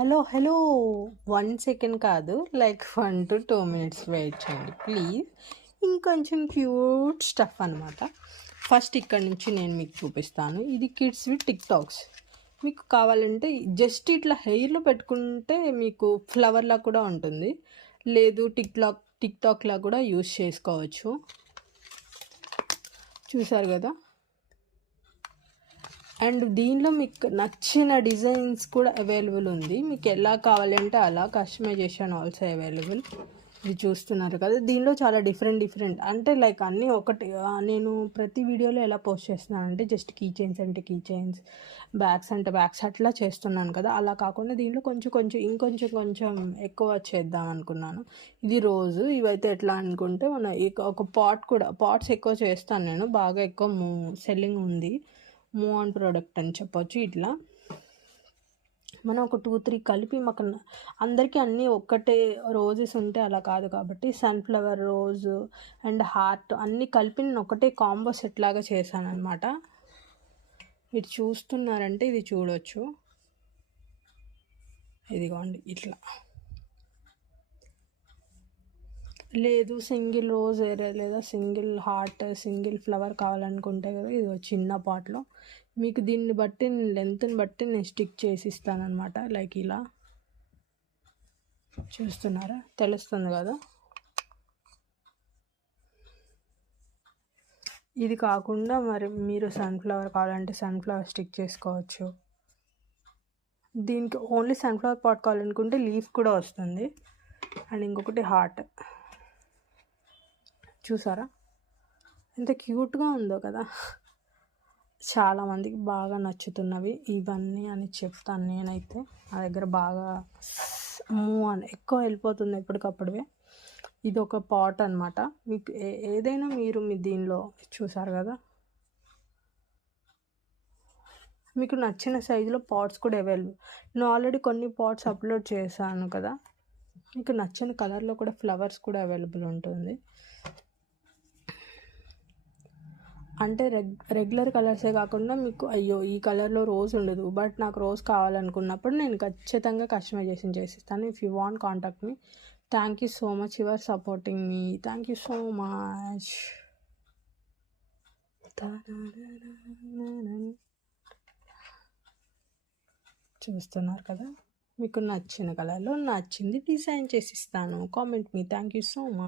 Hello 1 second కాదు, like 1 to 2 minutes wait చేయండి please. ఇంకొంచెం క్యూట్ స్టఫ్ అనమాట. ఫస్ట్ ఇక్కడ నుంచి నేను మీకు చూపిస్తాను. ఇది కిడ్స్ విత్ టిక్ టాక్స్. మీకు కావాలంటే జస్ట్ ఇట్లా హెయిర్లో పెట్టుకుంటే మీకు ఫ్లవర్లా కూడా ఉంటుంది, లేదు టిక్ టాక్లా కూడా యూస్ చేసుకోవచ్చు. చూసారు కదా. అండ్ దీనిలో మీకు నచ్చిన డిజైన్స్ కూడా అవైలబుల్ ఉంది. మీకు ఎలా కావాలంటే అలా కస్టమైజేషన్ ఆల్సో అవైలబుల్. ఇది చూస్తున్నారు కదా. దీనిలో చాలా డిఫరెంట్ అంటే లైక్ అన్నీ ఒకటి. నేను ప్రతి వీడియోలో ఎలా పోస్ట్ చేస్తున్నానంటే జస్ట్ కీ చైన్స్ అంటే కీ చైన్స్, బ్యాగ్స్ అంటే బ్యాగ్స్ అట్లా చేస్తున్నాను కదా. అలా కాకుండా దీనిలో కొంచెం ఎక్కువ చేద్దాం అనుకున్నాను. ఇది రోజు ఇవైతే ఎట్లా అనుకుంటే మన ఒక పాట్స్ ఎక్కువ చేస్తాను నేను. బాగా ఎక్కువ సెల్లింగ్ ఉంది. మూవ్ ఆన్ ప్రోడక్ట్ అని చెప్పొచ్చు. ఇట్లా మనం ఒక 2-3 కలిపి మాకు అందరికీ అన్నీ ఒక్కటే రోజెస్ ఉంటే అలా కాదు కాబట్టి సన్ఫ్లవర్ రోజ్ అండ్ హార్ట్ అన్నీ కలిపి నేను ఒకటే కాంబో సెట్ లాగా చేశాను అనమాట. మీరు చూస్తున్నారంటే ఇది చూడవచ్చు. ఇదిగోండి ఇట్లా. లేదు సింగిల్ రోజ్ లేదా సింగిల్ హార్ట్, సింగిల్ ఫ్లవర్ కావాలనుకుంటే కదా ఇది చిన్న పాట్లో మీకు దీన్ని బట్టి లెంత్ని బట్టి నేను స్టిక్ చేసి ఇస్తానమాట. లైక్ ఇలా చూస్తున్నారా, తెలుస్తుంది కదా. ఇది కాకుండా మరి మీరు సన్ఫ్లవర్ కావాలంటే సన్ఫ్లవర్ స్టిక్ చేసుకోవచ్చు. దీనికి ఓన్లీ సన్ఫ్లవర్ పాట్ కావాలనుకుంటే లీఫ్ కూడా వస్తుంది. అండ్ ఇంకొకటి హార్ట్. చూసారా ఎంత క్యూట్గా ఉందో కదా. చాలామందికి బాగా నచ్చుతున్నవి ఇవన్నీ అని చెప్తాను నేనైతే. నా దగ్గర బాగా మూవ్ అని ఎక్కువ వెళ్ళిపోతుంది ఎప్పటికప్పుడే. ఇది ఒక పాట్ అనమాట. మీకు ఏదైనా మీరు మీ దీనిలో చూసారు కదా, మీకు నచ్చిన సైజులో పాట్స్ కూడా అవైలబుల్. నేను ఆల్రెడీ కొన్ని పాట్స్ అప్లోడ్ చేశాను కదా. మీకు నచ్చిన కలర్లో కూడా ఫ్లవర్స్ కూడా అవైలబుల్ ఉంటుంది. అంటే రెగ్యులర్ కలర్సే కాకుండా మీకు అయ్యో ఈ కలర్లో రోజ్ ఉండదు బట్ నాకు రోజ్ కావాలనుకున్నప్పుడు నేను ఖచ్చితంగా కస్టమైజేషన్ చేసిస్తాను. If you want contact me. Thank you so much your supporting me. Thank you so much. చూస్తున్నారు కదా. మీకు నచ్చిన కలర్లో నచ్చింది డిజైన్ చేసిస్తాను. Comment me. Thank you so much.